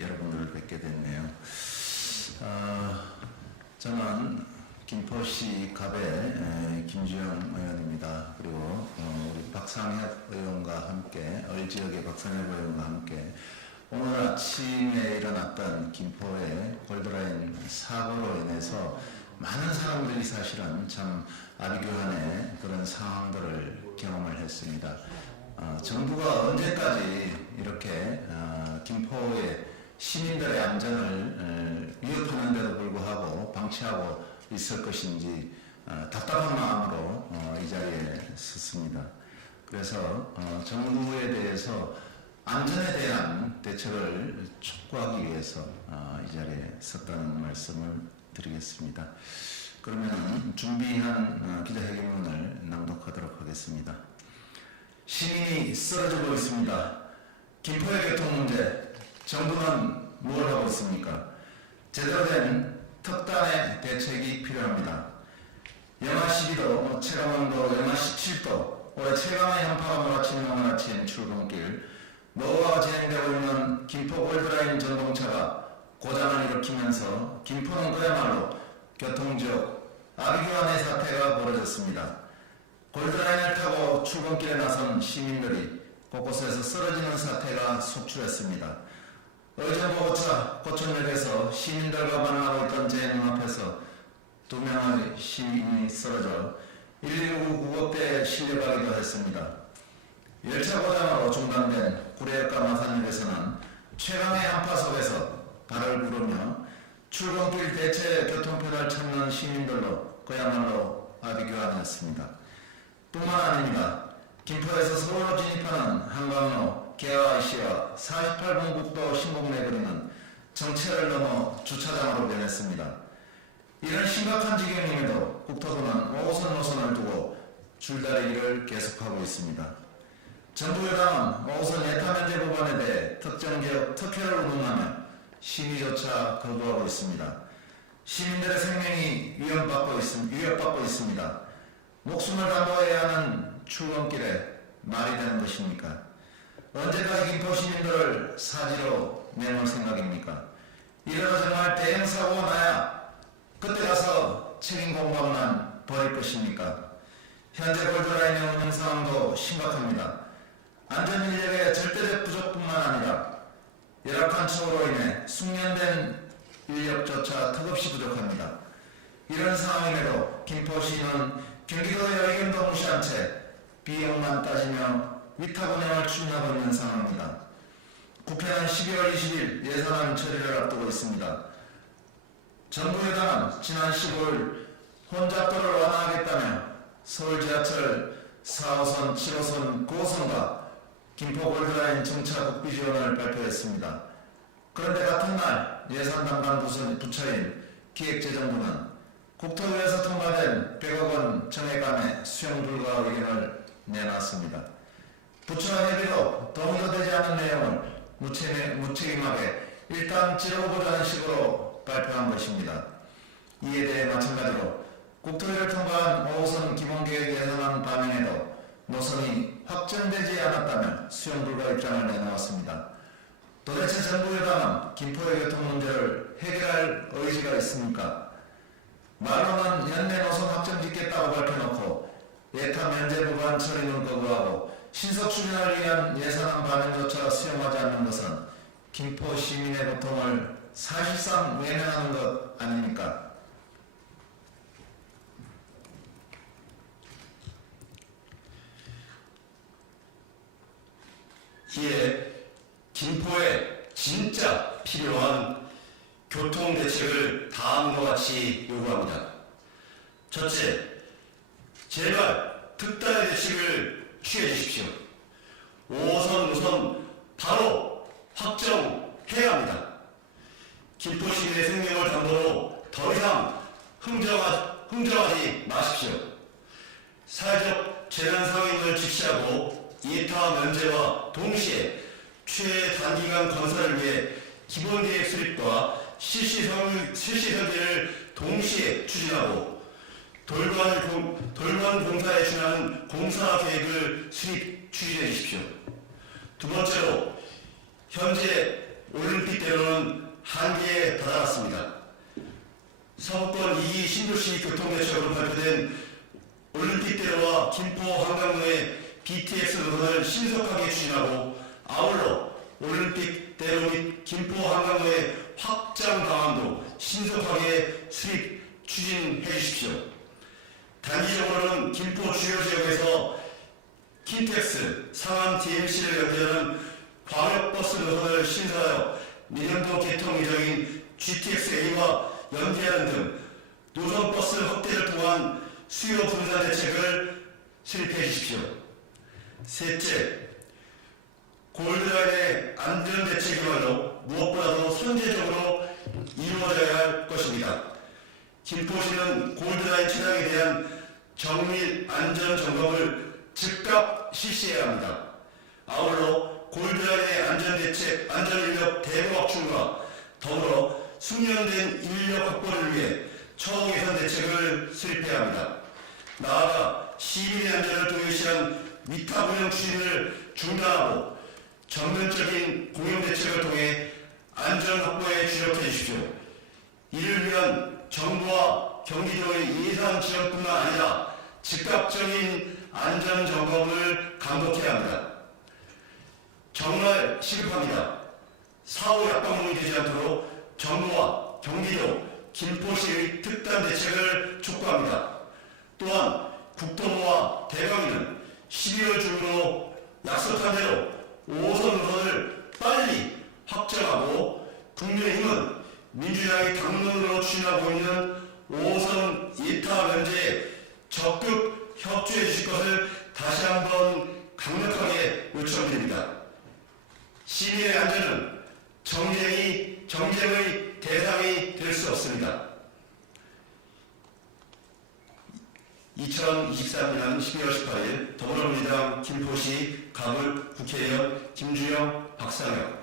여러분들을 뵙게 됐네요. 저는 김포시 갑의 김주영 의원입니다. 그리고 우리 박상혁 의원과 함께, 을지역의 박상혁 의원과 함께 오늘 아침에 일어났던 김포의 골드라인 사고로 인해서 많은 사람들이 사실은 참 아비규환의 그런 상황들을 경험을 했습니다. 정부가 언제까지 이렇게 김포의 시민들의 안전을 위협하는데도 불구하고 방치하고 있을 것인지 답답한 마음으로 이 자리에 섰습니다. 그래서 정부에 대해서 안전에 대한 대책을 촉구하기 위해서 이 자리에 섰다는 말씀을 드리겠습니다. 그러면 준비한 기자회견문을 낭독하도록 하겠습니다. 시민이 쓰러지고 있습니다. 김포의 교통 문제, 정부는 뭘 하고 있습니까? 제대로 된 특단의 대책이 필요합니다. 영하 12도, 체감온도 영하 17도, 올해 최강의 한파가 몰아치는 오늘 아침 출근길, 노후화가 진행되고 있는 김포 골드라인 전동차가 고장을 일으키면서 김포는 그야말로 교통지역 아비규환의 사태가 벌어졌습니다. 골드라인을 타고 출근길에 나선 시민들이 곳곳에서 쓰러지는 사태가 속출했습니다. 의정부고차 고촌역에서 시민들과 만나고 있던 제 눈앞에서 2명의 시민이 쓰러져 119 구급대에 실려가기도 했습니다. 열차 고장으로 중단된 구례역과 마산역에서는 최강의 한파 속에서 발을 구르며 출근길 대체 교통편을 찾는 시민들로 그야말로 아비규환이었습니다. 뿐만 아닙니다. 김포에서 서울로 진입하는 한강로 개화IC와 48번 국도 신곡내거리는 정체를 넘어 주차장으로 변했습니다. 이런 심각한 지경임에도 국토부는 5호선 노선을 두고 줄다리기를 계속하고 있습니다. 정부 여당은 5호선 예타 면제 법안에 대해 특정 지역 특혜를 운운하며 심의조차 거부하고 있습니다. 시민들의 생명이 위협받고 있습니다. 목숨을 담보해야 하는 출근길에 말이 되는 것입니까? 언제까지 김포 시민들을 사지로 내놓을 생각입니까? 이러다 정말 대형 사고가 나야 그때 가서 책임 공방만 벌일 것입니까? 현재 골드라인의 운영 상황도 심각합니다. 안전 인력의 절대적 부족뿐만 아니라 열악한 처우로 인해 숙련된 인력조차 턱없이 부족합니다. 이런 상황임에도 김포시는 경기도의 의견도 무시한 채 비용만 따지며 위탁 운영을 추진하고 있는 상황입니다. 국회는 12월 20일 예산안 처리를 앞두고 있습니다. 정부 여당은 지난 15일 혼잡도를 완화하겠다며 서울 지하철 4호선, 7호선, 9호선과 김포 골드라인 정차 국비 지원을 발표했습니다. 그런데 같은 날 예산 담당 부처인 기획재정부는 국토부에서 통과된 100억 원 정액안의 수용 불가 의견을 내놨습니다. 부처와 협의도 동의도 되지 않은 내용을 무책임하게 일단 찌르고보자는 식으로 발표한 것입니다. 이에 대해 마찬가지로 국토위를 통과한 5호선 기본계획 예산안 반영에도 노선이 확정되지 않았다며 수용 불가 입장을 내놓았습니다. 도대체 정부 여당은 김포의 교통 문제를 해결할 의지가 있습니까? 말로는 연내 노선 확정 짓겠다고 밝혀놓고 예타 면제 법안 처리는 거부하고 신속 추진을 위한 예산안 반영조차 수용하지 않는 것은 김포 시민의 고통을 사실상 외면하는 것 아닙니까? 이에 김포에 진짜 필요한 교통대책을 다음과 같이 요구합니다. 첫째, 제발 특단의 대책을 취해 주십시오. 5호선 노선 바로 확정해야 합니다. 김포 시민의 생명을 담보로 더 이상 흥정하지 마십시오. 사회적 재난 상황임을 직시하고 예타 면제와 동시에 최단기간 건설을 위해 기본계획 수립과 실시 설계를 동시에 추진하고 돌관 공사에 준하는 공사 계획을 수립 추진해 주십시오. 두 번째로 현재 올림픽대로는 한계에 다다랐습니다. 서구권 2기 신도시 교통대책으로 발표된 올림픽대로와 김포 한강로의 BTS 노선을 신속하게 추진하고 아울러 올림픽대로 및 김포 한강로의 확장 방안도 신속하게 수립 추진해 주십시오. 단기적으로는 김포 주요 지역에서 킨텍스, 상암 DMC를 연계하는 광역버스 노선을 신설하여 내년도 개통 예정인 GTX-A와 연계하는 등 노선버스 확대를 통한 수요 분산 대책을 수립해 주십시오. 셋째, 골드라인의 안전 대책이야말로 무엇보다도 선제적으로 이루어져야 할 것입니다. 김포시는 골드라인 차량에 대한 정밀 안전 점검을 즉각 실시해야 합니다. 아울러 골드라인의 안전대책, 안전인력 대거 확충과 더불어 숙련된 인력 확보를 위해 처우 개선 대책을 수립해야 합니다. 나아가 시민의 안전을 동일시한 위탁 운영 추진을 중단하고 전면적인 공영 대책을 통해 안전 확보에 주력해 주십시오. 이를 위한 정부와 경기도의 예산 지원뿐만 아니라 즉각적인 안전 점검을 감독해야 합니다. 정말 시급합니다. 사후 약방문이 되지 않도록 정부와 경기도, 김포시의 특단 대책을 촉구합니다. 또한 국토부와 대방위는 12월 중으로 약속한 대로 5호선 노선을 빨리 확정하고 국민의힘은 민주당이 당론으로 추진하고 있는 5호선 예타 면제에 적극 협조해 주실 것을 다시 한번 강력하게 요청드립니다. 시민의 안전은 정쟁의 대상이 될 수 없습니다. 2023년 12월 18일 더불어민주당 김포시 가불 국회의원 김주영, 박상혁